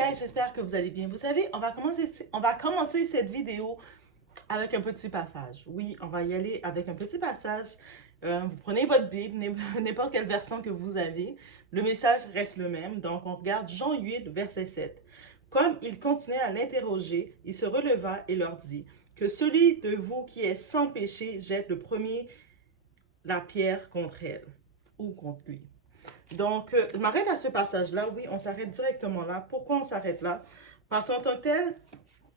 guys, j'espère que vous allez bien. Vous savez, on va commencer cette vidéo avec un petit passage. Oui, on va y aller avec un petit passage. Vous prenez votre Bible, n'importe quelle version que vous avez. Le message reste le même. Donc, on regarde Jean 8, verset 7. Comme il continuait à l'interroger, il se releva et leur dit que celui de vous qui est sans péché jette le premier la pierre contre elle ou contre lui. Donc, je m'arrête à ce passage-là. Oui, on s'arrête directement là. Pourquoi on s'arrête là? Parce qu'en tant que tel,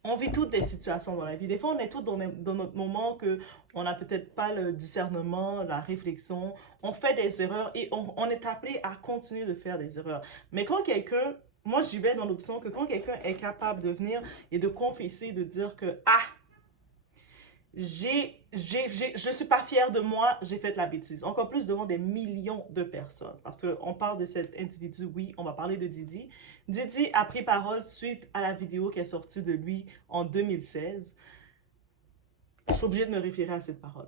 on vit toutes des situations dans la vie. Des fois, on est tous dans notre moment que on n'a peut-être pas le discernement, la réflexion. On fait des erreurs et on est appelé à continuer de faire des erreurs. Mais quand quelqu'un, moi, j'y vais dans l'option que quand quelqu'un est capable de venir et de confesser, de dire que, ah, je suis pas fière de moi, j'ai fait la bêtise. Encore plus devant des millions de personnes. Parce qu'on parle de cet individu, oui, on va parler de Didi. Didi a pris parole suite à la vidéo qui est sortie de lui en 2016. Je suis obligée de me référer à cette parole.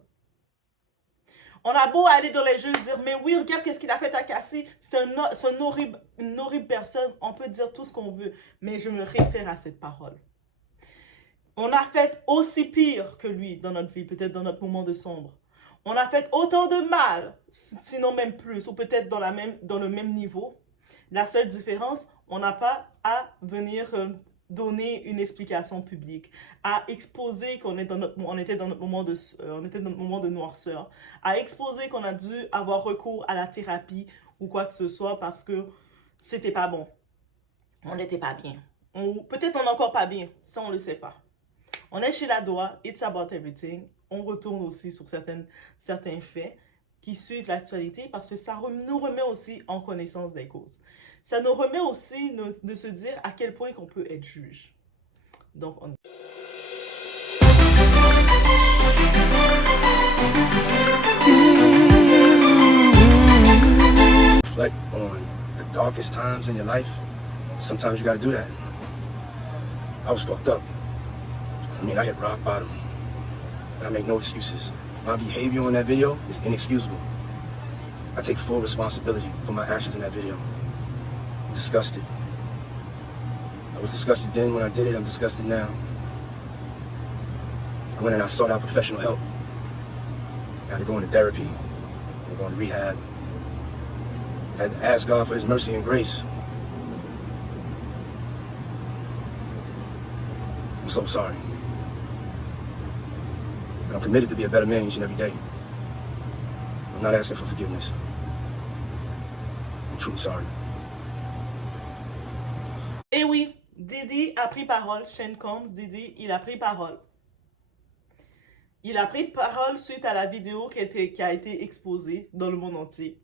On a beau aller dans les jeux et dire, mais oui, regarde qu'est-ce qu'il a fait à Cassie. C'est une horrible personne. On peut dire tout ce qu'on veut, mais je me réfère à cette parole. On a fait aussi pire que lui dans notre vie, peut-être dans notre moment de sombre. On a fait autant de mal, sinon même plus, ou peut-être dans le même niveau. La seule différence, on n'a pas à venir donner une explication publique, à exposer qu'on était dans notre moment de noirceur, à exposer qu'on a dû avoir recours à la thérapie ou quoi que ce soit parce que c'était pas bon. On n'était pas bien. Peut-être on n'est encore pas bien, ça on ne le sait pas. On est chez la Doua, It's About Everything. On retourne aussi sur certains faits qui suivent l'actualité parce que ça nous remet aussi en connaissance des causes. Ça nous remet aussi de se dire à quel point qu'on peut être juge. Donc, on... Reflect on the darkest times in your life. Sometimes you gotta do that. I was fucked up. I hit rock bottom, but I make no excuses. My behavior in that video is inexcusable. I take full responsibility for my actions in that video. I'm disgusted. I was disgusted then when I did it, I'm disgusted now. I went and I sought out professional help. I had to go into therapy, I had to go into rehab. I had to ask God for His mercy and grace. I'm so sorry. I'm committed to be a better man each and every day. I'm not asking for forgiveness. I'm truly sorry. Et oui, Didi a pris parole. Shane Combs, Didi, il a pris parole. Il a pris parole suite à la vidéo qui a été exposée dans le monde entier.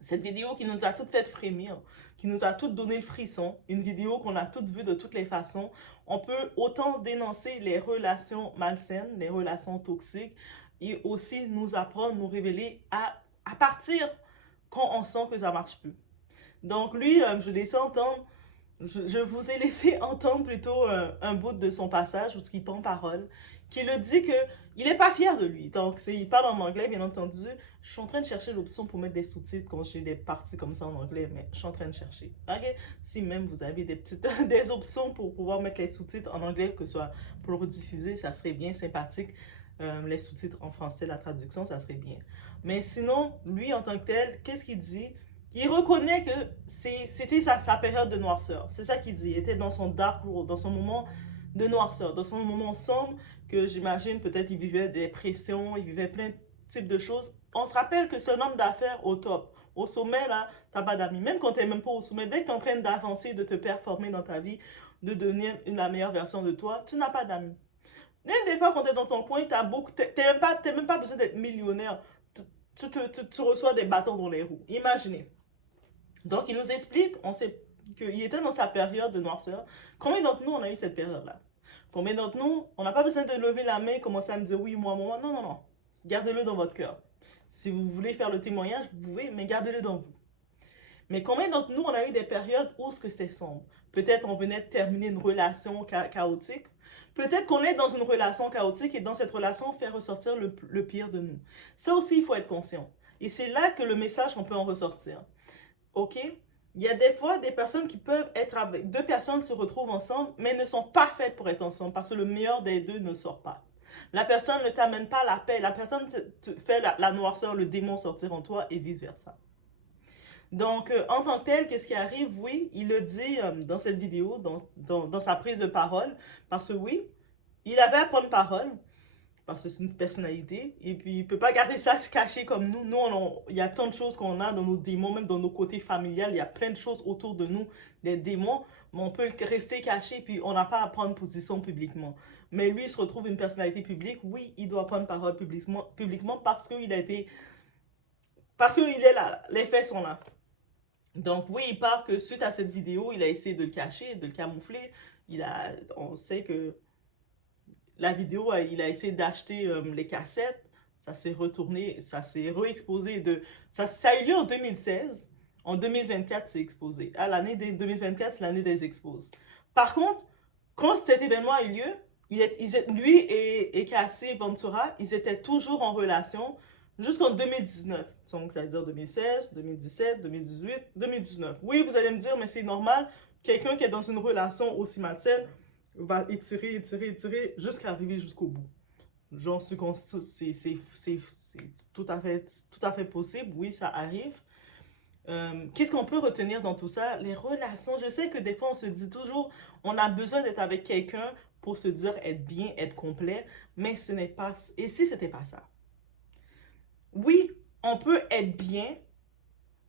Cette vidéo qui nous a toutes fait frémir, qui nous a toutes donné le frisson, une vidéo qu'on a toutes vues de toutes les façons. On peut autant dénoncer les relations malsaines, les relations toxiques, et aussi nous apprendre, nous révéler à partir quand on sent que ça ne marche plus. Donc lui, je vous ai laissé entendre plutôt un bout de son passage où il prend parole, qui le dit que il n'est pas fier de lui. Donc, il parle en anglais, bien entendu. Je suis en train de chercher l'option pour mettre des sous-titres quand j'ai des parties comme ça en anglais, mais je suis en train de chercher. Ok? Si même vous avez des options pour pouvoir mettre les sous-titres en anglais, que ce soit pour le rediffuser, ça serait bien sympathique. Les sous-titres en français, la traduction, ça serait bien. Mais sinon, lui, en tant que tel, qu'est-ce qu'il dit? Il reconnaît que c'était sa période de noirceur. C'est ça qu'il dit. Il était dans son dark world, dans son moment de noirceur, dans son moment sombre, que j'imagine peut-être il vivait des pressions, il vivait plein de types de choses. On se rappelle que c'est un homme d'affaires au top. Au sommet, là, t'as pas d'amis. Même quand t'es même pas au sommet, dès que t'es en train d'avancer, de te performer dans ta vie, de devenir la meilleure version de toi, tu n'as pas d'amis. Et des fois, quand t'es dans ton coin, t'as même pas besoin d'être millionnaire. Tu reçois des bâtons dans les roues. Imaginez. Donc, il nous explique, on sait qu'il était dans sa période de noirceur. Combien d'entre nous, on a eu cette période-là? Combien d'entre nous, on n'a pas besoin de lever la main et commencer à me dire oui, moi. Non, non, non. Gardez-le dans votre cœur. Si vous voulez faire le témoignage, vous pouvez, mais gardez-le dans vous. Mais combien d'entre nous, on a eu des périodes où c'était sombre? Peut-être on venait de terminer une relation chaotique. Peut-être qu'on est dans une relation chaotique et dans cette relation, on fait ressortir le pire de nous. Ça aussi, il faut être conscient. Et c'est là que le message, on peut en ressortir. Ok? Il y a des fois des personnes qui peuvent être avec... Deux personnes se retrouvent ensemble, mais ne sont pas faites pour être ensemble parce que le meilleur des deux ne sort pas. La personne ne t'amène pas la paix, la personne te fait la noirceur, le démon sortir en toi et vice-versa. Donc, en tant que tel, qu'est-ce qui arrive? Oui, il le dit dans cette vidéo, dans sa prise de parole, parce que oui, il avait à prendre parole, parce que c'est une personnalité, et puis il peut pas garder ça caché comme nous. Nous, il y a tant de choses qu'on a dans nos démons, même dans nos côtés familiales, il y a plein de choses autour de nous, des démons, mais on peut rester caché, puis on n'a pas à prendre position publiquement. Mais lui, il se retrouve une personnalité publique, oui, il doit prendre parole publiquement parce qu'il a été... Parce qu'il est là, les faits sont là. Donc oui, il part que suite à cette vidéo, il a essayé de le cacher, de le camoufler. On sait que la vidéo, il a essayé d'acheter les cassettes. Ça s'est retourné, ça s'est re-exposé. Ça a eu lieu en 2016. En 2024, c'est exposé. À l'année 2024, c'est l'année des exposes. Par contre, quand cet événement a eu lieu, lui et Cassie Ventura, ils étaient toujours en relation jusqu'en 2019. Donc, ça veut dire 2016, 2017, 2018, 2019. Oui, vous allez me dire, mais c'est normal. Quelqu'un qui est dans une relation aussi malsaine va étirer jusqu'à arriver jusqu'au bout. J'en suis conscient, c'est tout à fait possible. Oui, ça arrive. Qu'est-ce qu'on peut retenir dans tout ça? Les relations. Je sais que des fois, on se dit toujours, on a besoin d'être avec quelqu'un pour se dire être bien, être complet, mais ce n'est pas... Et si c'était pas ça? Oui, on peut être bien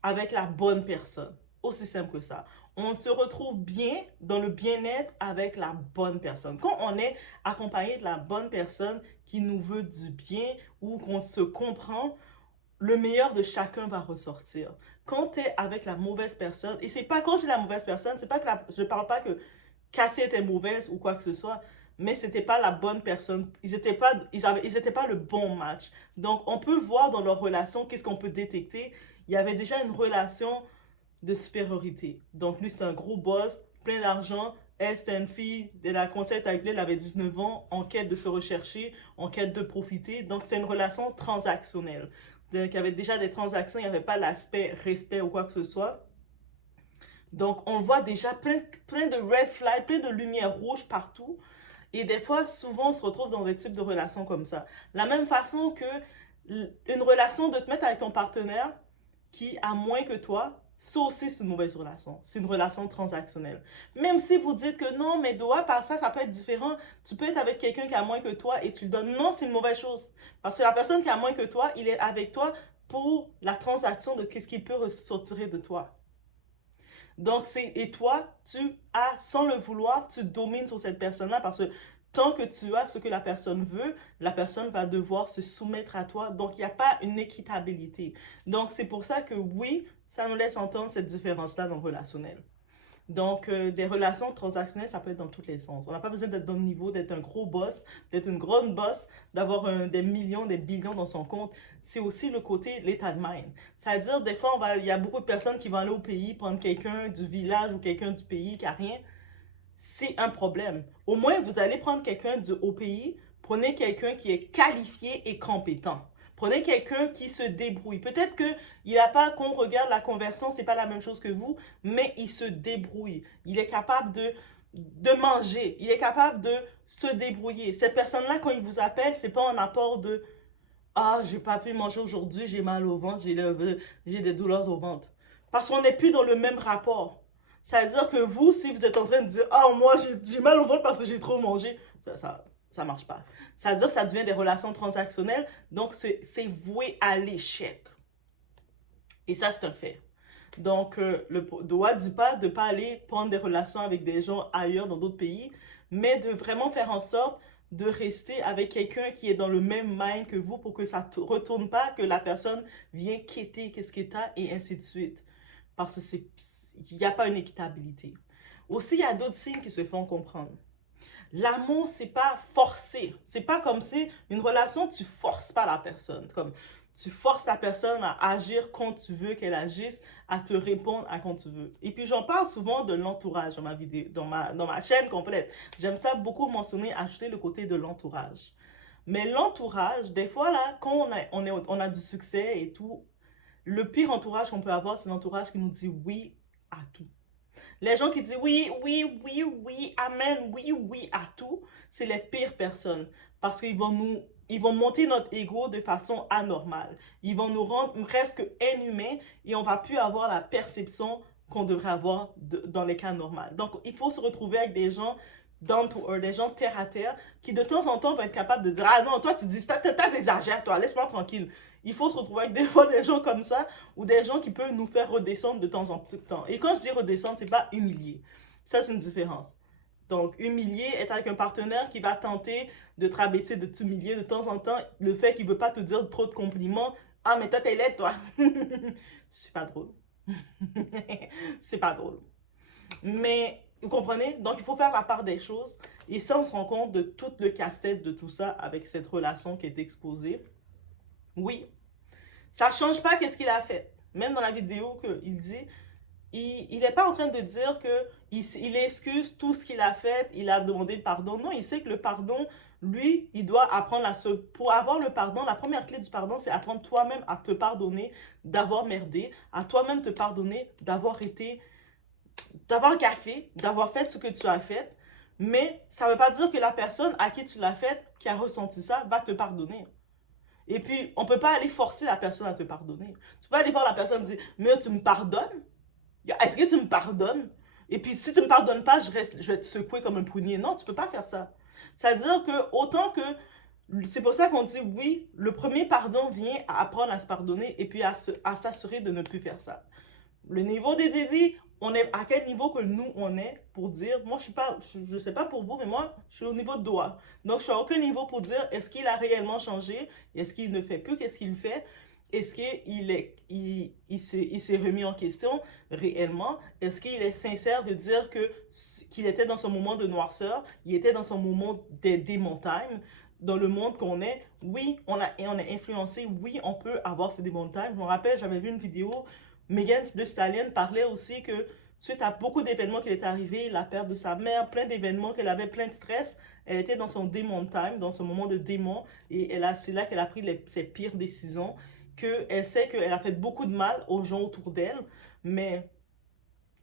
avec la bonne personne. Aussi simple que ça. On se retrouve bien dans le bien-être avec la bonne personne. Quand on est accompagné de la bonne personne qui nous veut du bien ou qu'on se comprend, le meilleur de chacun va ressortir. Quand tu es avec la mauvaise personne, et c'est pas quand j'ai la mauvaise personne, c'est pas que je parle pas que Cassie était mauvaise ou quoi que ce soit, mais c'était pas la bonne personne. Ils étaient pas le bon match. Donc, on peut voir dans leur relation, qu'est-ce qu'on peut détecter. Il y avait déjà une relation de supériorité. Donc, lui, c'est un gros boss, plein d'argent. Elle, c'était une fille de la concept avec lui, elle avait 19 ans, en quête de se rechercher, en quête de profiter. Donc, c'est une relation transactionnelle. Donc, il y avait déjà des transactions, il n'y avait pas l'aspect respect ou quoi que ce soit. Donc, on voit déjà plein de red flags, plein de lumières rouges partout. Et des fois, souvent, on se retrouve dans des types de relations comme ça. La même façon que une relation de te mettre avec ton partenaire qui a moins que toi, ça aussi, c'est une mauvaise relation. C'est une relation transactionnelle. Même si vous dites que non, mais doit par ça, ça peut être différent. Tu peux être avec quelqu'un qui a moins que toi et tu le donnes. Non, c'est une mauvaise chose. Parce que la personne qui a moins que toi, il est avec toi pour la transaction de qu'est-ce qu'il peut ressortir de toi. Donc, et toi, tu as, sans le vouloir, tu domines sur cette personne-là parce que tant que tu as ce que la personne veut, la personne va devoir se soumettre à toi. Donc, il n'y a pas une équitabilité. Donc, c'est pour ça que oui, ça nous laisse entendre cette différence-là dans le relationnel. Donc, des relations transactionnelles, ça peut être dans tous les sens. On n'a pas besoin d'être dans le niveau, d'être un gros boss, d'être une grande boss, d'avoir des millions, des billions dans son compte. C'est aussi le côté l'état de mind. C'est-à-dire, des fois, il y a beaucoup de personnes qui vont aller au pays, prendre quelqu'un du village ou quelqu'un du pays qui n'a rien. C'est un problème. Au moins, vous allez prendre quelqu'un au pays, prenez quelqu'un qui est qualifié et compétent. Prenez quelqu'un qui se débrouille. Peut-être qu'il n'a pas, qu'on regarde la conversion, c'est pas la même chose que vous, mais il se débrouille. Il est capable de manger. Il est capable de se débrouiller. Cette personne-là, quand il vous appelle, c'est pas un apport de « Ah, j'ai pas pu manger aujourd'hui, j'ai mal au ventre, j'ai des douleurs au ventre. » Parce qu'on n'est plus dans le même rapport. C'est-à-dire que vous, si vous êtes en train de dire « Ah, moi, j'ai mal au ventre parce que j'ai trop mangé », ça marche pas. C'est-à-dire que ça devient des relations transactionnelles, donc c'est voué à l'échec. Et ça, c'est un fait. Donc, le droit ne dit pas de ne pas aller prendre des relations avec des gens ailleurs, dans d'autres pays, mais de vraiment faire en sorte de rester avec quelqu'un qui est dans le même mind que vous pour que ça ne retourne pas, que la personne vienne quitter qu'est-ce qu'il a et ainsi de suite. Parce qu'il n'y a pas une équitabilité. Aussi, il y a d'autres signes qui se font comprendre. L'amour, c'est pas forcé. C'est pas comme si une relation, tu forces pas la personne. Comme tu forces la personne à agir quand tu veux qu'elle agisse, à te répondre à quand tu veux. Et puis, j'en parle souvent de l'entourage dans ma vidéo, dans ma chaîne complète. J'aime ça beaucoup mentionner, ajouter le côté de l'entourage. Mais l'entourage, des fois, là, quand on a du succès et tout, le pire entourage qu'on peut avoir, c'est l'entourage qui nous dit oui à tout. Les gens qui disent oui, oui, oui, oui, amen, oui, oui à tout, c'est les pires personnes. Parce qu'ils vont monter notre ego de façon anormale. Ils vont nous rendre presque inhumains et on va plus avoir la perception qu'on devrait avoir dans les cas normaux. Donc, il faut se retrouver avec des gens down to earth, des gens terre à terre, qui de temps en temps vont être capables de dire ah non, toi tu dis, t'exagères, toi, laisse-moi tranquille. Il faut se retrouver avec des fois des gens comme ça ou des gens qui peuvent nous faire redescendre de temps en temps. Et quand je dis redescendre, c'est pas humilier. Ça, c'est une différence. Donc, humilier est avec un partenaire qui va tenter de te rabaisser, de t'humilier de temps en temps. Le fait qu'il veut pas te dire trop de compliments. Ah, mais toi, t'es laide, toi. C'est pas drôle. C'est pas drôle. Mais, vous comprenez? Donc, il faut faire la part des choses. Et ça, on se rend compte de tout le casse-tête de tout ça avec cette relation qui est exposée. Oui, ça change pas qu'est-ce qu'il a fait. Même dans la vidéo qu'il dit, il n'est pas en train de dire qu'il excuse tout ce qu'il a fait, il a demandé le pardon. Non, il sait que le pardon, lui, il doit apprendre à se... Pour avoir le pardon, la première clé du pardon, c'est apprendre toi-même à te pardonner d'avoir merdé, à toi-même te pardonner d'avoir gaffé, d'avoir fait ce que tu as fait. Mais ça ne veut pas dire que la personne à qui tu l'as fait, qui a ressenti ça, va te pardonner. Et puis, on ne peut pas aller forcer la personne à te pardonner. Tu peux aller voir la personne et dire, mais tu me pardonnes? Est-ce que tu me pardonnes? Et puis, si tu ne me pardonnes pas, je vais te secouer comme un prunier. Non, tu ne peux pas faire ça. C'est-à-dire que, autant que... C'est pour ça qu'on dit, oui, le premier pardon vient à apprendre à se pardonner et puis à s'assurer de ne plus faire ça. Le niveau des dédits, on est à quel niveau que nous, on est pour dire, moi, je sais pas pour vous, mais moi, je suis au niveau de doigt. Donc, je suis à aucun niveau pour dire, est-ce qu'il a réellement changé? Est-ce qu'il ne fait plus? Qu'est-ce qu'il fait? Est-ce qu'il s'est remis en question réellement? Est-ce qu'il est sincère de dire qu'il était dans son moment de noirceur? Il était dans son moment de demon time? Dans le monde qu'on est, oui, on est influencé, oui, on peut avoir ces demon time. Je me rappelle, j'avais vu une vidéo, Megan Thee Stallion parlait aussi que suite à beaucoup d'événements qui étaient arrivés, la perte de sa mère, plein d'événements, qu'elle avait plein de stress, elle était dans son démon time, dans ce moment de démon, et c'est là qu'elle a pris ses pires décisions, qu'elle sait qu'elle a fait beaucoup de mal aux gens autour d'elle, mais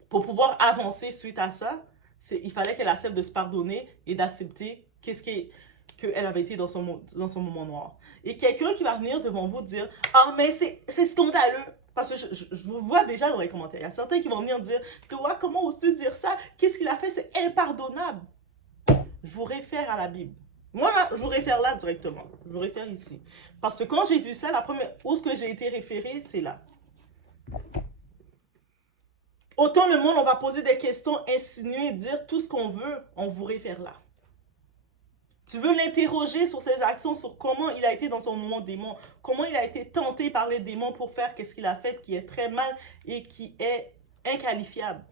pour pouvoir avancer suite à ça, il fallait qu'elle accepte de se pardonner et d'accepter qu'elle avait été dans son moment noir. Et quelqu'un qui va venir devant vous dire « Ah, mais c'est scandaleux !» Parce que je vous vois déjà dans les commentaires. Il y a certains qui vont venir dire « Toi, comment oses-tu dire ça? Qu'est-ce qu'il a fait? C'est impardonnable. » Je vous réfère à la Bible. Moi, là, je vous réfère là directement. Je vous réfère ici. Parce que quand j'ai vu ça, la première où ce que j'ai été référé, c'est là. Autant le monde, on va poser des questions, insinuer, dire tout ce qu'on veut, on vous réfère là. Tu veux l'interroger sur ses actions, sur comment il a été dans son moment démon, comment il a été tenté par les démons pour faire qu'est-ce qu'il a fait, qui est très mal et qui est inqualifiable.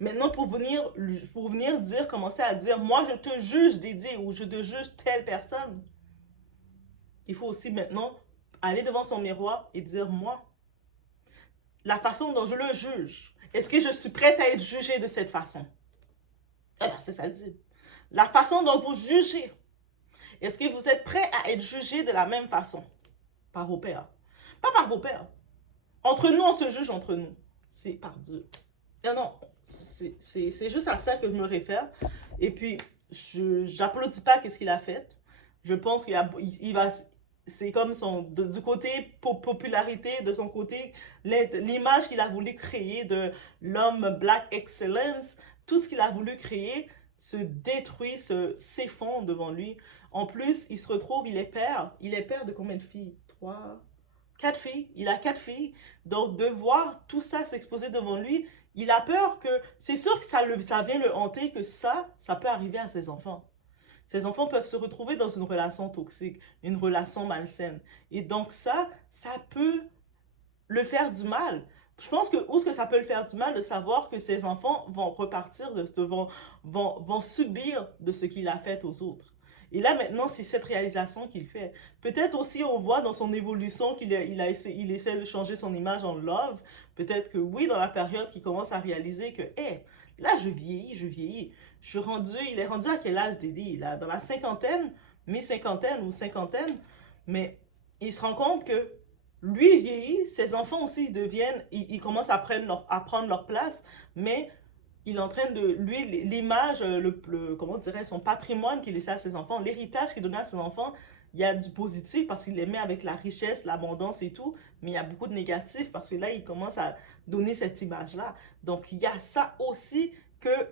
Maintenant, pour venir dire, commencer à dire, moi je te juge Dédé ou je te juge telle personne, il faut aussi maintenant aller devant son miroir et dire, moi, la façon dont je le juge, est-ce que je suis prête à être jugée de cette façon? Eh bien, c'est ça le dit. La façon dont vous jugez, est-ce que vous êtes prêt à être jugé de la même façon? Par vos pères. Pas par vos pères. Entre nous, on se juge entre nous. C'est par Dieu. Non, non, c'est juste à ça que je me réfère. Et puis, j'applaudis pas qu'est-ce qu'il a fait. Je pense qu'il va... C'est comme du côté popularité, de son côté, l'image qu'il a voulu créer de l'homme Black Excellence, tout ce qu'il a voulu créer se détruit, s'effondre devant lui. En plus, il se retrouve, il est père. Il est père de combien de filles? 3, 4 filles. Il a 4 filles. Donc, de voir tout ça s'exposer devant lui, il a peur que... C'est sûr que ça vient le hanter, que ça peut arriver à ses enfants. Ces enfants peuvent se retrouver dans une relation toxique, une relation malsaine. Et donc ça peut le faire du mal. Je pense que où est-ce que ça peut le faire du mal de savoir que ces enfants vont repartir, vont subir de ce qu'il a fait aux autres. Et là, maintenant, c'est cette réalisation qu'il fait. Peut-être aussi, on voit dans son évolution qu'il essaie de changer son image en love. Peut-être que oui, dans la période qu'il commence à réaliser que, hey, là, je vieillis. Il est rendu à quel âge, Dédé? Il est dans la cinquantaine, mi-cinquantaine ou cinquantaine. Mais il se rend compte que lui il vieillit, ses enfants aussi ils commencent à prendre leur place, mais il est en train de, lui, l'image, comment dirais son patrimoine qu'il laissait à ses enfants, l'héritage qu'il donnait à ses enfants, il y a du positif parce qu'il les met avec la richesse, l'abondance et tout, mais il y a beaucoup de négatif parce que là, il commence à donner cette image-là. Donc, il y a ça aussi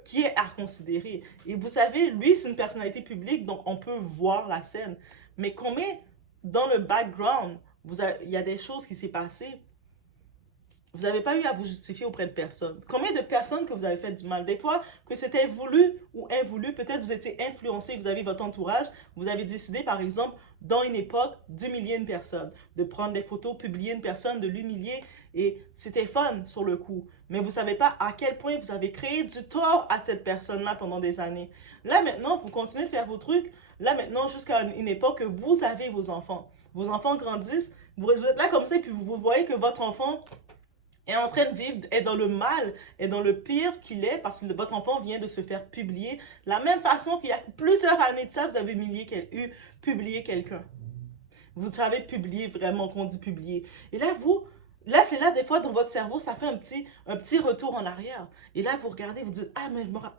qui est à considérer. Et vous savez, lui, c'est une personnalité publique, donc on peut voir la scène. Mais combien, dans le background, il y a des choses qui s'est passées. Vous n'avez pas eu à vous justifier auprès de personne. Combien de personnes que vous avez fait du mal? Des fois, que c'était voulu ou invoulu, peut-être vous étiez influencé, vous avez votre entourage, vous avez décidé, par exemple, dans une époque, d'humilier une personne, de prendre des photos, publier une personne, de l'humilier, et c'était fun sur le coup. Mais vous ne savez pas à quel point vous avez créé du tort à cette personne-là pendant des années. Là, maintenant, vous continuez de faire vos trucs. Là, maintenant, jusqu'à une époque que vous avez vos enfants. Vos enfants grandissent, vous êtes là comme ça, et puis vous voyez que votre enfant est en train de vivre, est dans le mal, est dans le pire qu'il est, parce que votre enfant vient de se faire publier. La même façon qu'il y a plusieurs années de ça, vous avez publié quelqu'un. Vous savez publier vraiment, qu'on dit publier. Et là, c'est là, des fois, dans votre cerveau, ça fait un petit retour en arrière. Et là, vous regardez, vous dites, ah, mais je me rappelle.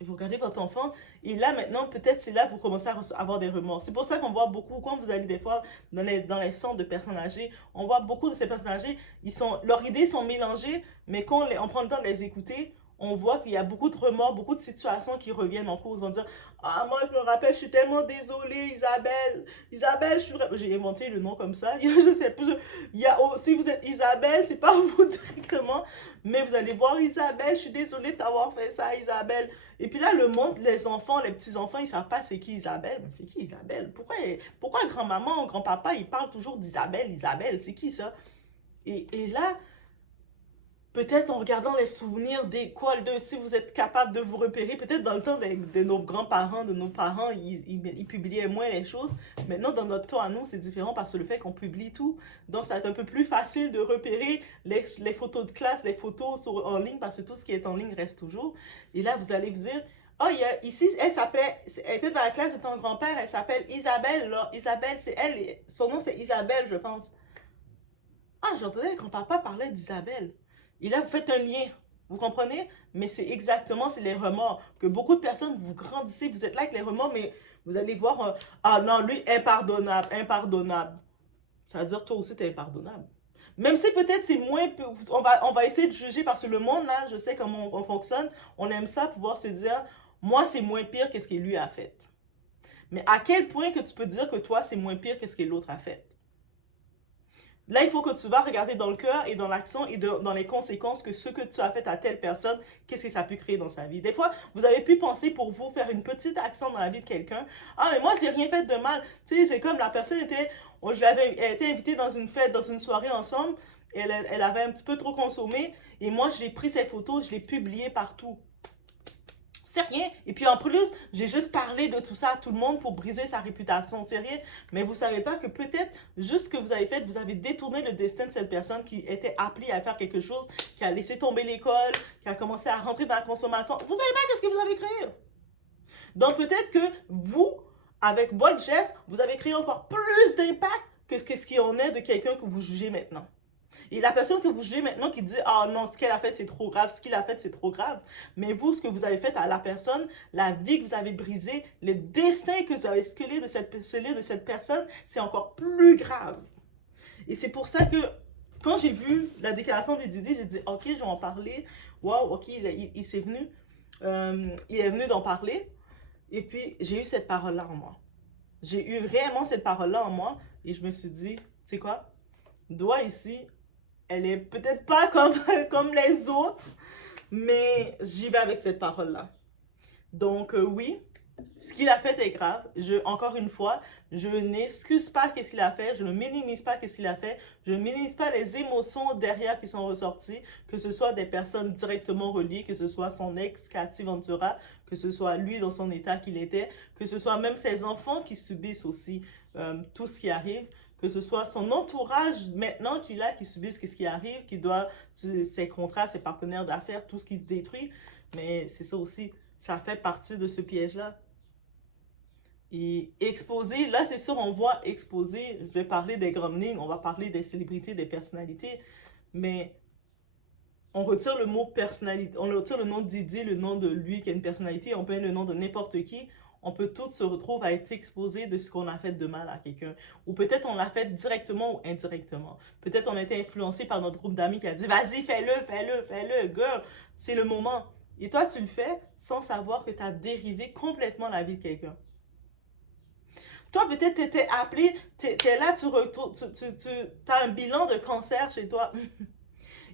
Et vous regardez votre enfant, et là maintenant, peut-être c'est là que vous commencez à avoir des remords. C'est pour ça qu'on voit beaucoup, quand vous allez des fois dans les centres de personnes âgées, on voit beaucoup de ces personnes âgées, leurs idées sont mélangées, mais quand on prend le temps de les écouter, on voit qu'il y a beaucoup de remords, beaucoup de situations qui reviennent en cours. Ils vont dire, ah, moi je me rappelle, je suis tellement désolée, Isabelle. Isabelle, j'ai inventé le nom comme ça. Je sais plus. Si vous êtes Isabelle, c'est pas vous directement, mais vous allez voir Isabelle, je suis désolée de t'avoir fait ça, Isabelle. Et puis là, le monde, les enfants, les petits-enfants, ils savent pas c'est qui Isabelle. Mais c'est qui Isabelle? Pourquoi grand-maman ou grand-papa, ils parlent toujours d'Isabelle, Isabelle? C'est qui ça? Et là, peut-être en regardant les souvenirs si vous êtes capable de vous repérer, peut-être dans le temps de nos grands-parents, de nos parents, ils publiaient moins les choses. Maintenant, dans notre temps à nous, c'est différent parce que le fait qu'on publie tout, donc ça va être un peu plus facile de repérer les photos de classe, les photos en ligne, parce que tout ce qui est en ligne reste toujours. Et là, vous allez vous dire, oh, ici, elle était dans la classe de ton grand-père, elle s'appelle Isabelle, là. Isabelle, c'est elle, son nom c'est Isabelle, je pense. Ah, j'entendais quand papa parlait d'Isabelle. Et là, vous faites un lien. Vous comprenez? Mais c'est les remords. Que beaucoup de personnes, vous grandissez, vous êtes là avec les remords, mais vous allez voir, ah non, lui, impardonnable, impardonnable. Ça veut dire, toi aussi, t'es impardonnable. Même si peut-être c'est moins, on va essayer de juger parce que le monde, là, je sais comment on fonctionne, on aime ça, pouvoir se dire, moi, c'est moins pire que ce que lui a fait. Mais à quel point que tu peux dire que toi, c'est moins pire que ce que l'autre a fait? Là, il faut que tu vas regarder dans le cœur et dans l'action et dans les conséquences que ce que tu as fait à telle personne, qu'est-ce que ça a pu créer dans sa vie. Des fois, vous avez pu penser pour vous faire une petite action dans la vie de quelqu'un. Ah, mais moi, j'ai rien fait de mal. Tu sais, c'est comme la personne elle était invitée dans une fête, dans une soirée ensemble. Elle avait un petit peu trop consommé. Et moi, j'ai pris ses photos, je l'ai publiées partout. C'est rien. Et puis en plus, j'ai juste parlé de tout ça à tout le monde pour briser sa réputation. C'est rien. Mais vous savez pas que peut-être, juste ce que vous avez fait, vous avez détourné le destin de cette personne qui était appelée à faire quelque chose, qui a laissé tomber l'école, qui a commencé à rentrer dans la consommation. Vous savez pas qu'est-ce que vous avez créé. Donc peut-être que vous, avec votre geste, vous avez créé encore plus d'impact que ce qui en est de quelqu'un que vous jugez maintenant. Et la personne que vous jugez maintenant qui dit « Ah non, ce qu'elle a fait, c'est trop grave. Ce qu'il a fait, c'est trop grave. » Mais vous, ce que vous avez fait à la personne, la vie que vous avez brisée, le destin que vous avez scellé de cette personne, c'est encore plus grave. Et c'est pour ça que quand j'ai vu la déclaration des Didi, j'ai dit « Ok, je vais en parler. Wow, ok, il s'est venu. Il est venu d'en parler. » Et puis, j'ai eu cette parole-là en moi. J'ai eu réellement cette parole-là en moi. Et je me suis dit, tu sais quoi? Doigt ici, elle est peut-être pas comme les autres, mais j'y vais avec cette parole-là. Donc oui, ce qu'il a fait est grave. Encore une fois, je n'excuse pas qu'est-ce qu'il a fait, je ne minimise pas qu'est-ce qu'il a fait, je ne minimise pas les émotions derrière qui sont ressorties, que ce soit des personnes directement reliées, que ce soit son ex, Cathy Ventura, que ce soit lui dans son état qu'il était, que ce soit même ses enfants qui subissent aussi tout ce qui arrive, que ce soit son entourage maintenant qui subissent ce qui arrive, qui doit ses contrats, ses partenaires d'affaires, tout ce qui se détruit. Mais c'est ça aussi, ça fait partie de ce piège-là. Et exposer, là c'est sûr, on voit exposer, je vais parler des gremlins, on va parler des célébrités, des personnalités, mais on retire le mot personnalité, on retire le nom de Didi, le nom de lui qui a une personnalité, on peut mettre le nom de n'importe qui, on peut tous se retrouver à être exposés de ce qu'on a fait de mal à quelqu'un. Ou peut-être on l'a fait directement ou indirectement. Peut-être on a été influencé par notre groupe d'amis qui a dit vas-y, fais-le, fais-le, fais-le, girl, c'est le moment. Et toi, tu le fais sans savoir que tu as dérivé complètement la vie de quelqu'un. Toi, peut-être tu étais appelé, tu es là, tu as un bilan de cancer chez toi.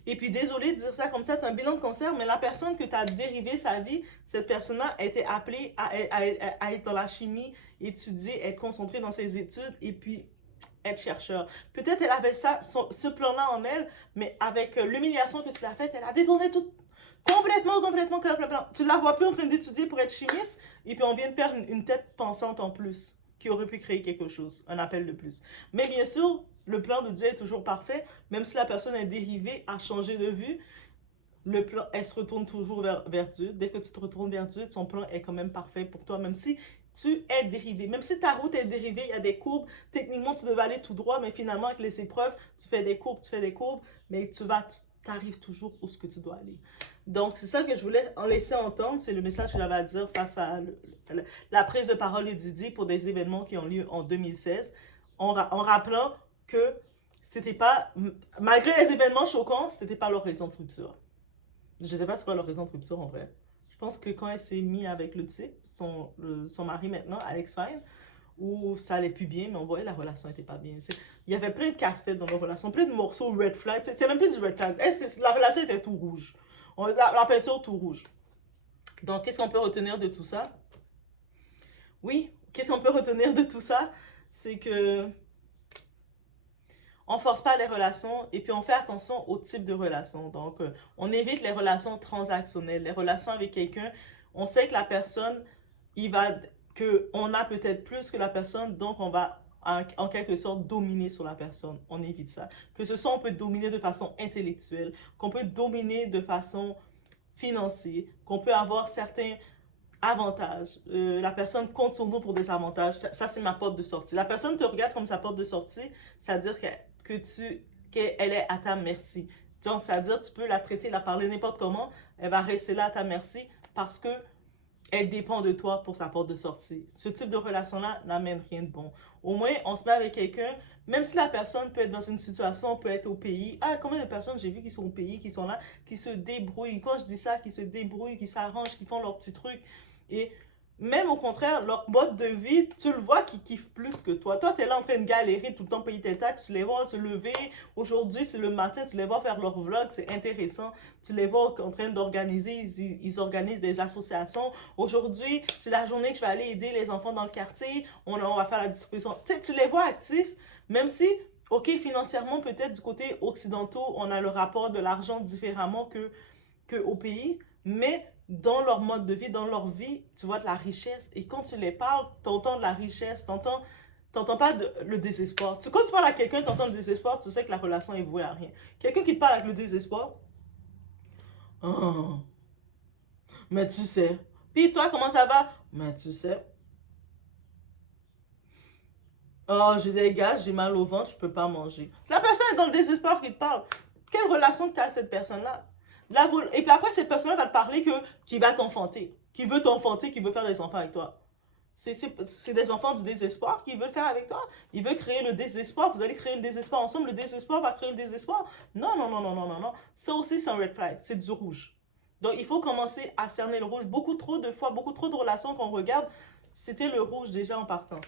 Et puis, désolé de dire ça comme ça, tu as un bilan de cancer, mais la personne que tu as dérivé sa vie, cette personne-là a été appelée à être dans la chimie, étudier, être concentrée dans ses études et puis être chercheur. Peut-être elle avait ça, ce plan-là en elle, mais avec l'humiliation que tu l'as faite, elle a détourné tout complètement. Tu ne la vois plus en train d'étudier pour être chimiste et puis on vient de perdre une tête pensante en plus qui aurait pu créer quelque chose, un appel de plus. Mais bien sûr, le plan de Dieu est toujours parfait, même si la personne est dérivée, a changé de vue, le plan, elle se retourne toujours vers Dieu. Dès que tu te retournes vers Dieu, son plan est quand même parfait pour toi, même si tu es dérivé. Même si ta route est dérivée, il y a des courbes, techniquement tu devais aller tout droit, mais finalement avec les épreuves, tu fais des courbes, mais tu arrives toujours où ce que tu dois aller. Donc c'est ça que je voulais en laisser entendre, c'est le message que j'avais à dire face à la prise de parole de Didi pour des événements qui ont lieu en 2016, en rappelant que c'était pas, malgré les événements choquants, c'était pas leur raison de rupture. Je sais pas c'est quoi leur raison de rupture en vrai. Je pense que quand elle s'est mise avec le type, son mari maintenant, Alex Fine, où ça allait plus bien, mais on voyait la relation était pas bien. Il y avait plein de casse-têtes dans leur relation, plein de morceaux red flag. C'est même plus du red flag. La relation était tout rouge. La peinture tout rouge. Donc, qu'est-ce qu'on peut retenir de tout ça? Oui, qu'est-ce qu'on peut retenir de tout ça? C'est que on force pas les relations et puis on fait attention au type de relation. Donc, on évite les relations transactionnelles, les relations avec quelqu'un. On sait que la personne, on a peut-être plus que la personne, donc on va en quelque sorte dominer sur la personne. On évite ça. Que ce soit on peut dominer de façon intellectuelle, qu'on peut dominer de façon financière, qu'on peut avoir certains avantages. La personne compte sur nous pour des avantages. Ça c'est ma porte de sortie. La personne te regarde comme sa porte de sortie, c'est-à-dire qu'elle est à ta merci. Donc, c'est-à-dire tu peux la traiter, la parler n'importe comment, elle va rester là à ta merci parce que elle dépend de toi pour sa porte de sortie. Ce type de relation-là n'amène rien de bon. Au moins, on se met avec quelqu'un, même si la personne peut être dans une situation, peut être au pays. Ah, combien de personnes j'ai vu qui sont au pays, qui sont là, qui se débrouillent. Quand je dis ça, qui se débrouillent, qui s'arrangent, qui font leurs petits trucs. Et même au contraire, leur mode de vie, tu le vois qu'ils kiffent plus que toi. Toi, tu es là en train de galérer tout le temps, payer tes taxes, tu les vois se lever. Aujourd'hui, c'est le matin, tu les vois faire leur vlog, c'est intéressant. Tu les vois en train d'organiser, ils organisent des associations. Aujourd'hui, c'est la journée que je vais aller aider les enfants dans le quartier, on va faire la distribution. Tu les vois actifs, même si, ok, financièrement, peut-être du côté occidental, on a le rapport de l'argent différemment que au pays, mais dans leur mode de vie, dans leur vie, tu vois de la richesse. Et quand tu les parles, tu entends de la richesse, t'entends pas le désespoir. Quand tu parles à quelqu'un, tu entends le désespoir, tu sais que la relation est vouée à rien. Quelqu'un qui te parle avec le désespoir, oh, mais tu sais. Puis toi, comment ça va? Mais tu sais. Oh, j'ai des gaz, j'ai mal au ventre, je peux pas manger. La personne est dans le désespoir qui te parle. Quelle relation tu as à cette personne-là? Et puis après, cette personne va te parler qui va t'enfanter, qui veut t'enfanter, qui veut faire des enfants avec toi. C'est des enfants du désespoir qui veulent faire avec toi. Ils veulent créer le désespoir. Vous allez créer le désespoir ensemble. Le désespoir va créer le désespoir. Non, non, non, non, non, non, non. Ça aussi, c'est un red flag. C'est du rouge. Donc, il faut commencer à cerner le rouge. Beaucoup trop de fois, beaucoup trop de relations qu'on regarde, c'était le rouge déjà en partant.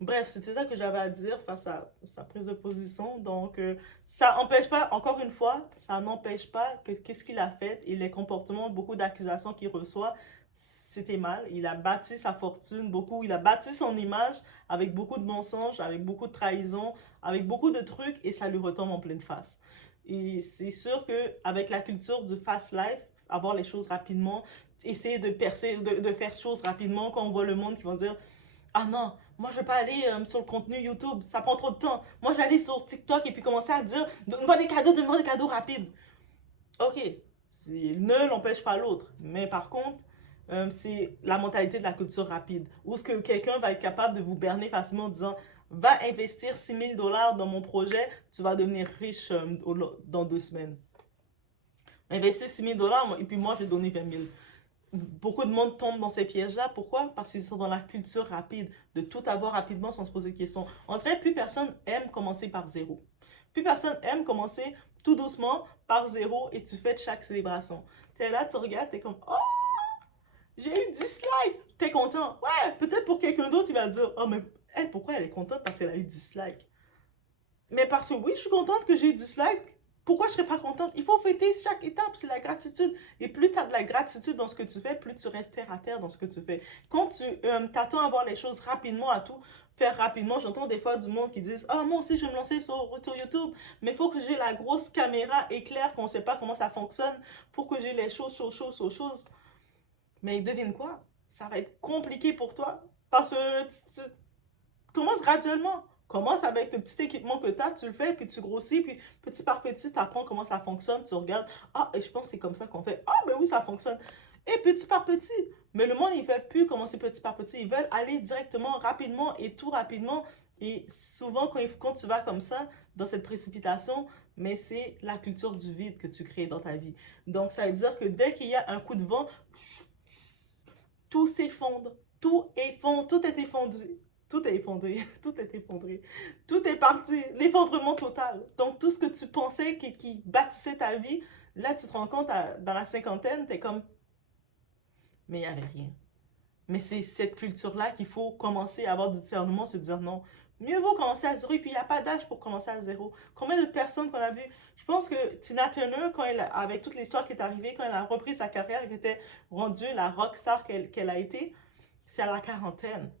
Bref, c'était ça que j'avais à dire face à sa prise de position. Donc, ça n'empêche pas, encore une fois, ça n'empêche pas que qu'est-ce qu'il a fait et les comportements, beaucoup d'accusations qu'il reçoit, c'était mal. Il a bâti sa fortune beaucoup, il a bâti son image avec beaucoup de mensonges, avec beaucoup de trahison, avec beaucoup de trucs et ça lui retombe en pleine face. Et c'est sûr qu'avec la culture du fast life, avoir les choses rapidement, essayer de percer, de faire choses rapidement, quand on voit le monde qui vont dire « Ah non, moi je vais pas aller sur le contenu YouTube, ça prend trop de temps. Moi je vais aller sur TikTok et puis commencer à dire « Donne-moi des cadeaux rapides. » Ok, l'un n'empêche pas l'autre. Mais par contre, c'est la mentalité de la culture rapide. Où est-ce que quelqu'un va être capable de vous berner facilement en disant, va investir 6 000 $ dans mon projet, tu vas devenir riche dans 2 semaines. Investir 6 000 $ et puis moi, je vais donner 20 000. Beaucoup de monde tombe dans ces pièges-là. Pourquoi? Parce qu'ils sont dans la culture rapide, de tout avoir rapidement sans se poser de questions. En vrai, plus personne aime commencer par zéro. Plus personne aime commencer tout doucement par zéro et tu fais de chaque célébration. T'es là, tu regardes, t'es comme, oh, j'ai eu 10 likes. T'es content. Ouais, peut-être pour quelqu'un d'autre, il va dire, oh, mais elle, pourquoi elle est contente? Parce qu'elle a eu 10 likes. Mais parce que oui, je suis contente que j'ai eu 10 likes. Pourquoi je ne serais pas contente? Il faut fêter chaque étape, c'est la gratitude. Et plus tu as de la gratitude dans ce que tu fais, plus tu restes terre à terre dans ce que tu fais. Quand tu t'attends à voir les choses rapidement, à tout faire rapidement, j'entends des fois du monde qui disent « Ah, moi aussi, je vais me lancer sur YouTube, mais il faut que j'ai la grosse caméra éclair, qu'on ne sait pas comment ça fonctionne, pour que j'ai les choses. » Mais devine quoi? Ça va être compliqué pour toi, parce que tu commences graduellement. Commence avec le petit équipement que tu as, tu le fais, puis tu grossis, puis petit par petit, tu apprends comment ça fonctionne, tu regardes, ah, et je pense que c'est comme ça qu'on fait, ah, ben oui, ça fonctionne. Et petit par petit. Mais le monde, ils ne veulent plus commencer petit par petit, ils veulent aller directement, rapidement, et tout rapidement. Et souvent, quand tu vas comme ça, dans cette précipitation, mais c'est la culture du vide que tu crées dans ta vie. Donc, ça veut dire que dès qu'il y a un coup de vent, tout s'effondre, tout est effondré. Tout est effondré, tout est effondré, tout est parti, l'effondrement total. Donc tout ce que tu pensais qui bâtissait ta vie, là tu te rends compte dans la cinquantaine, t'es comme, mais il n'y avait rien. Mais c'est cette culture-là qu'il faut commencer à avoir du discernement, se dire non. Mieux vaut commencer à zéro, et puis il n'y a pas d'âge pour commencer à zéro. Combien de personnes qu'on a vues? Je pense que Tina Turner, avec toute l'histoire qui est arrivée, quand elle a repris sa carrière, elle était rendue la rockstar qu'elle a été, c'est à la quarantaine.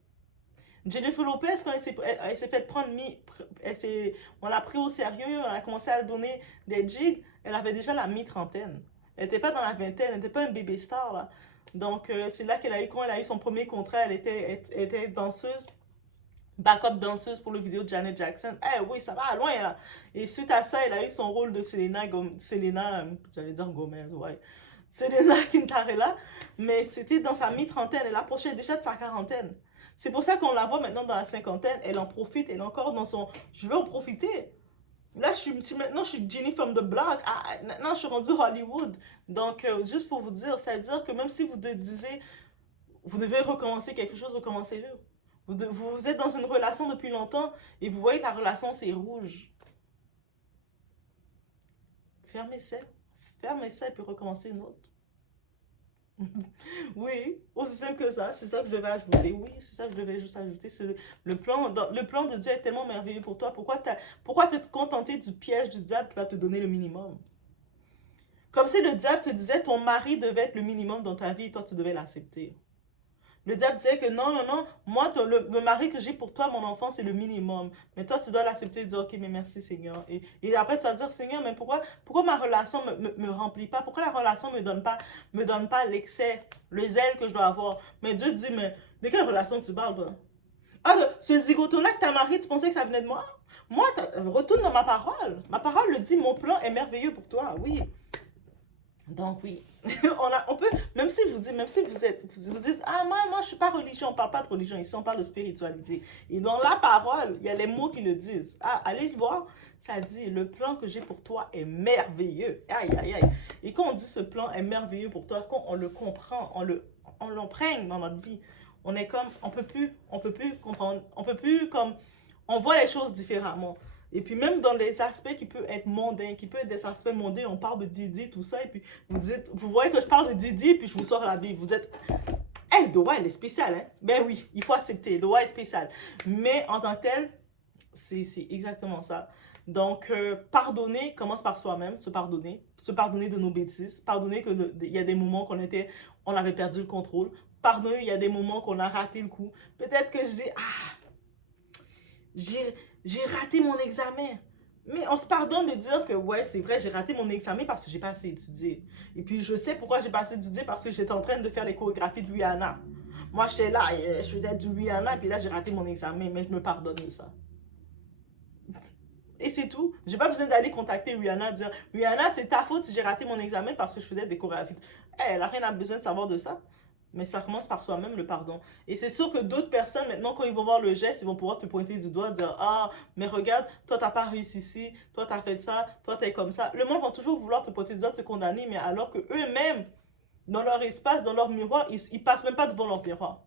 Jennifer Lopez, quand elle s'est fait prendre, on l'a pris au sérieux, on a commencé à donner des gigs, elle avait déjà la mi-trentaine. Elle n'était pas dans la vingtaine, elle n'était pas un bébé star, là. Donc, c'est là quand elle a eu son premier contrat, elle était danseuse, backup danseuse pour le vidéo de Janet Jackson. Eh oui, ça va loin, là. Et suite à ça, elle a eu son rôle de j'allais dire Gomez, ouais. Selena Quintarella, mais c'était dans sa mi-trentaine, elle approchait déjà de sa quarantaine. C'est pour ça qu'on la voit maintenant dans la cinquantaine, elle en profite, elle est encore dans son je veux en profiter. Là, maintenant, je suis Jenny from the block. Ah, maintenant, je suis rendue Hollywood. Donc, juste pour vous dire, c'est-à-dire que même si vous disiez, vous devez recommencer quelque chose, recommencez-le. Vous êtes dans une relation depuis longtemps et vous voyez que la relation, c'est rouge. Fermez ça et puis recommencez une autre. Oui, aussi simple que ça, c'est ça que je devais ajouter. Oui, c'est ça que je devais juste ajouter. Le plan de Dieu est tellement merveilleux pour toi. Pourquoi te contenter du piège du diable qui va te donner le minimum? Comme si le diable te disait ton mari devait être le minimum dans ta vie et toi tu devais l'accepter. Le diable disait que non, non, non, moi, le mari que j'ai pour toi, mon enfant, c'est le minimum. Mais toi, tu dois l'accepter et dire, ok, mais merci Seigneur. Et après, tu vas dire, Seigneur, mais pourquoi ma relation me remplit pas? Pourquoi la relation me donne pas l'excès, le zèle que je dois avoir? Mais Dieu dit, mais de quelle relation tu parles, toi? Ah, ce zigoto-là que t'as marié, tu pensais que ça venait de moi? Moi, retourne dans ma parole. Ma parole le dit, mon plan est merveilleux pour toi, oui. Donc oui, on peut, même si vous dites, ah moi je suis pas religion, on parle pas de religion ici, on parle de spiritualité. Et dans la parole, il y a les mots qui le disent. Ah, allez voir, ça dit, le plan que j'ai pour toi est merveilleux. Aïe, aïe, aïe. Et quand on dit ce plan est merveilleux pour toi, quand on le comprend, on l'emprègne dans notre vie, on est comme, on peut plus comprendre, on voit les choses différemment. Et puis même dans des aspects qui peuvent être mondains, qui peuvent être des aspects mondains, on parle de Didi, tout ça, et puis vous voyez que je parle de Didi, puis je vous sors la Bible. Vous êtes, elle, Doha, elle est spéciale, hein? Ben oui, il faut accepter, Doha est spéciale. Mais en tant que tel, c'est exactement ça. Donc, pardonner commence par soi-même, se pardonner de nos bêtises, pardonner qu'il y a des moments on avait perdu le contrôle, pardonner, il y a des moments qu'on a raté le coup. Peut-être que je dis, j'ai raté mon examen. Mais on se pardonne de dire que, ouais, c'est vrai, j'ai raté mon examen parce que j'ai pas assez étudié. Et puis, je sais pourquoi j'ai pas assez étudié, parce que j'étais en train de faire les chorégraphies de Rihanna. Moi, j'étais là, je faisais du Rihanna, et puis là, j'ai raté mon examen, mais je me pardonne de ça. Et c'est tout. J'ai pas besoin d'aller contacter Rihanna, dire, Rihanna, c'est ta faute si j'ai raté mon examen parce que je faisais des chorégraphies. Elle a rien à besoin de savoir de ça. Mais ça commence par soi-même, le pardon. Et c'est sûr que d'autres personnes, maintenant, quand ils vont voir le geste, ils vont pouvoir te pointer du doigt, dire, ah, mais regarde, toi, t'as pas réussi ici, toi, t'as fait ça, toi, t'es comme ça. Le monde va toujours vouloir te pointer du doigt, te condamner, mais alors que eux-mêmes, dans leur espace, dans leur miroir, ils passent même pas devant leur miroir.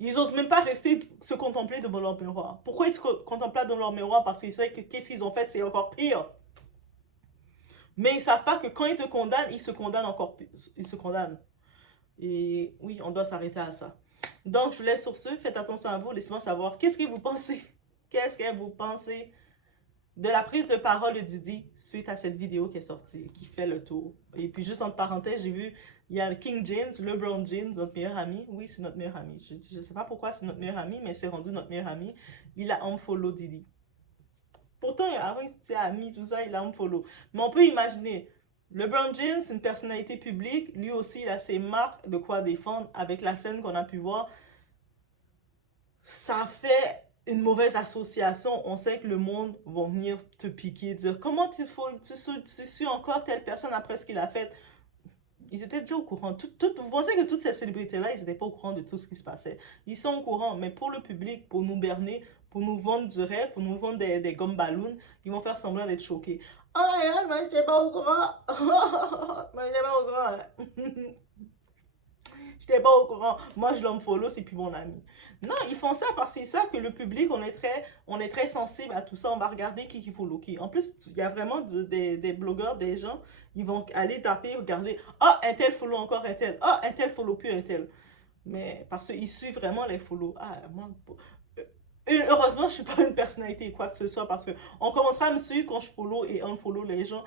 Ils osent même pas rester se contempler devant leur miroir. Pourquoi ils se contemplent pas devant leur miroir? Parce qu'ils savent que qu'est-ce qu'ils ont fait, c'est encore pire. Mais ils savent pas que quand ils te condamnent, ils se condamnent encore plus. Ils se condamnent. Et oui, on doit s'arrêter à ça. Donc, je vous laisse sur ce. Faites attention à vous. Laissez-moi savoir qu'est-ce que vous pensez. Qu'est-ce que vous pensez de la prise de parole de Diddy suite à cette vidéo qui est sortie, qui fait le tour. Et puis, juste entre parenthèses, j'ai vu, il y a King James, LeBron James, notre meilleur ami. Oui, c'est notre meilleur ami. Je ne sais pas pourquoi c'est notre meilleur ami, mais c'est rendu notre meilleur ami. Il a unfollow Diddy. Pourtant, avant, il était ami, tout ça, il a unfollow. Mais on peut imaginer, LeBron James, une personnalité publique, lui aussi, il a ses marques de quoi défendre avec la scène qu'on a pu voir. Ça fait une mauvaise association. On sait que le monde va venir te piquer, dire comment tu suis encore telle personne après ce qu'il a fait. Ils étaient déjà au courant. Vous pensez que toutes ces célébrités-là, ils n'étaient pas au courant de tout ce qui se passait. Ils sont au courant, mais pour le public, pour nous berner, pour nous vendre du rêve, pour nous vendre des gommes ballons, ils vont faire semblant d'être choqués. Ah, oh, moi, je n'étais pas au courant. Moi, je n'étais pas au courant. Je n'étais pas au courant. Moi, je l'unfollow, c'est plus mon ami. Non, ils font ça parce qu'ils savent que le public, on est très sensible à tout ça. On va regarder qui follow qui. En plus, il y a vraiment des blogueurs, des gens, ils vont aller taper, regarder. Ah, un tel follow encore un tel. Ah, un tel follow plus un tel. Mais parce qu'ils suivent vraiment les follow. Ah, moi, heureusement, je ne suis pas une personnalité quoi que ce soit parce qu'on commencera à me suivre quand je follow et unfollow les gens.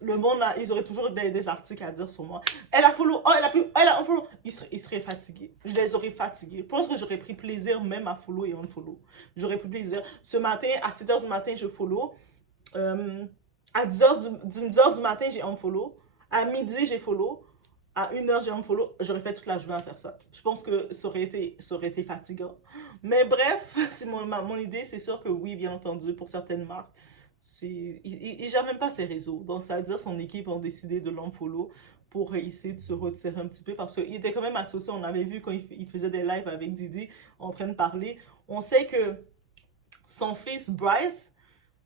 Le monde là, ils auraient toujours des articles à dire sur moi. Elle a follow, oh elle a unfollow. Ils seraient fatigués. Je les aurais fatigués. Je pense que j'aurais pris plaisir même à follow et unfollow. J'aurais pris plaisir. Ce matin, à 7h du matin, je follow. À 10h du matin, j'ai unfollow. À midi, j'ai follow. À 1h, j'ai unfollow. J'aurais fait toute la journée à faire ça. Je pense que ça aurait été fatigant. Mais bref, c'est mon idée. C'est sûr que oui, bien entendu, pour certaines marques. Il ne gère même pas ses réseaux. Donc, ça veut dire que son équipe ont décidé de l'unfollow pour essayer de se retirer un petit peu parce qu'il était quand même associé. On avait vu quand il faisait des lives avec Diddy en train de parler. On sait que son fils Bryce,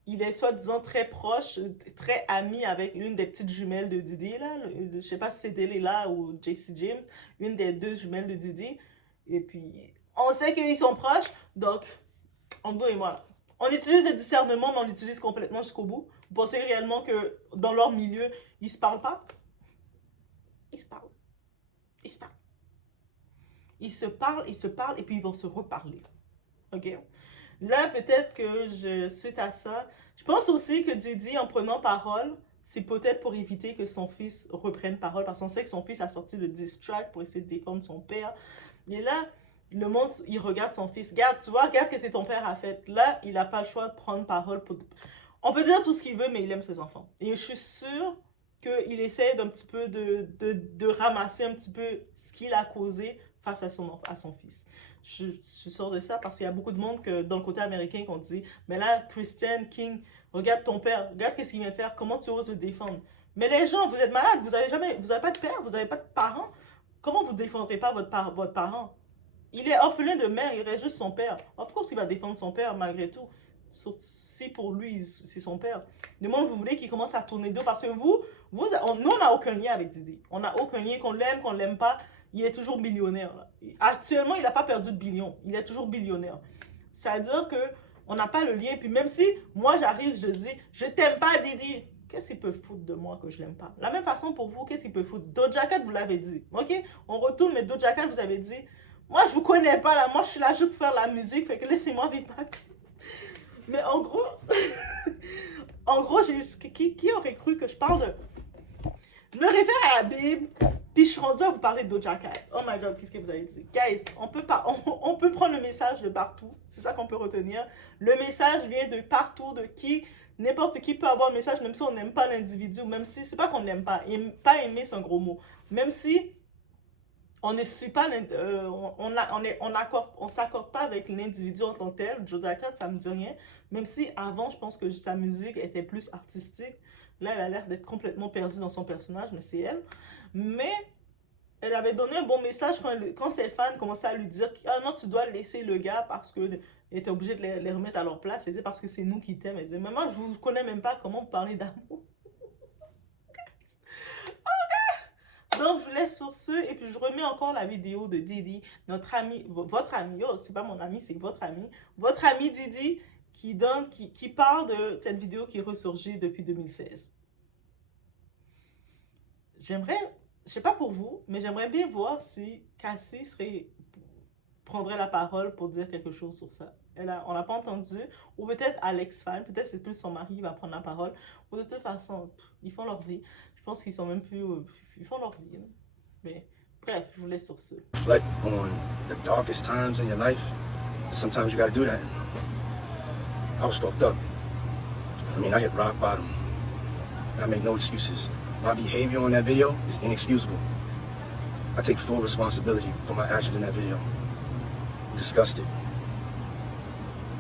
il est soi-disant très proche, très ami avec une des petites jumelles de Diddy, là. Je ne sais pas si c'est Delilah ou JC James, une des deux jumelles de Diddy. Et puis, on sait qu'ils sont proches. Donc, en vous et moi, on utilise le discernement, mais on l'utilise complètement jusqu'au bout. Vous pensez réellement que dans leur milieu, ils se parlent pas? Ils se parlent. Ils se parlent. Ils se parlent, et puis ils vont se reparler. OK? Là, peut-être que suite à ça, je pense aussi que Diddy, en prenant parole, c'est peut-être pour éviter que son fils reprenne parole, parce qu'on sait que son fils a sorti le diss track pour essayer de défendre son père. Et là, le monde, il regarde son fils. Regarde, tu vois, regarde ce que ton père a fait. Là, il n'a pas le choix de prendre parole. On peut dire tout ce qu'il veut, mais il aime ses enfants. Et je suis sûre qu'il essaie d'un petit peu de ramasser un petit peu ce qu'il a causé face à son fils. Je suis sûre de ça parce qu'il y a beaucoup de monde que, dans le côté américain qu'on dit, mais là, Christian King, regarde ton père, regarde ce qu'il vient de faire, comment tu oses le défendre. Mais les gens, vous êtes malades, vous n'avez pas de père, vous n'avez pas de parents. Comment vous ne défendrez pas votre parent? Il est orphelin de mère, il reste juste son père. Of course, il va défendre son père malgré tout. Si pour lui, c'est son père. Du moment vous voulez qu'il commence à tourner dos, parce que nous, on n'a aucun lien avec Diddy. On n'a aucun lien, qu'on l'aime pas, il est toujours millionnaire. Là. Actuellement, il n'a pas perdu de billion. Il est toujours billionnaire. C'est-à-dire que on n'a pas le lien. Puis même si moi, j'arrive, je dis, je t'aime pas, Diddy. Qu'est-ce qu'il peut foutre de moi que je l'aime pas? La même façon pour vous, qu'est-ce qu'il peut foutre? Doja Cat, vous l'avez dit. OK? On retourne, mais Doja Cat, vous avez dit, moi, je vous connais pas, là. Moi, je suis là juste pour faire la musique. Fait que laissez-moi vivre ma vie. Mais en gros, qui aurait cru que je parle de... Je me réfère à la Bible, puis je suis rendue à vous parler de Doja Cat. Oh my God, qu'est-ce que vous avez dit? Guys, on peut prendre le message de partout. C'est ça qu'on peut retenir. Le message vient de partout, de qui... N'importe qui peut avoir un message, même si on n'aime pas l'individu, même si... C'est pas qu'on n'aime pas. Pas aimer, c'est un gros mot. Même si... On ne suit pas, on s'accorde pas avec l'individu en tant que tel. Doja Cat, ça me dit rien. Même si avant, je pense que sa musique était plus artistique. Là, elle a l'air d'être complètement perdue dans son personnage, mais c'est elle. Mais elle avait donné un bon message quand ses fans commençaient à lui dire ah non, tu dois laisser le gars parce que elle était obligée de les remettre à leur place. C'était parce que c'est nous qui t'aiment. Elle disait, maman, je vous connais même pas, comment vous parlez d'amour. Donc, je vous laisse sur ce, et puis je remets encore la vidéo de Didi, notre ami, votre ami, oh, c'est pas mon ami, c'est votre ami Didi, qui parle de cette vidéo qui est ressurgie depuis 2016. J'aimerais, je sais pas pour vous, mais j'aimerais bien voir si Cassie prendrait la parole pour dire quelque chose sur ça. On l'a pas entendu, ou peut-être Alex Fan, peut-être c'est plus son mari qui va prendre la parole, ou de toute façon, ils font leur vie. Je pense qu'ils sont même plus, ils font leur vie. Hein. Mais bref, je vous laisse sur ce. Reflect on the darkest times in your life. Sometimes you gotta do that. I was fucked up. I mean, I hit rock bottom. And I make no excuses. My behavior on that video is inexcusable. I take full responsibility for my actions in that video. I'm disgusted.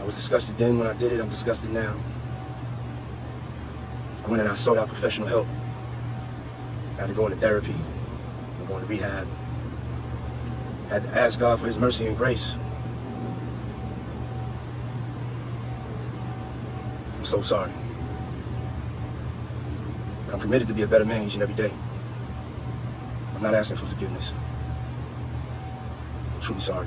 I was disgusted then when I did it, I'm disgusted now. I went and I sought out professional help. I had to go into therapy. I'm going to rehab. I had to ask God for His mercy and grace. I'm so sorry. But I'm committed to be a better man each and every day. I'm not asking for forgiveness. I'm truly sorry.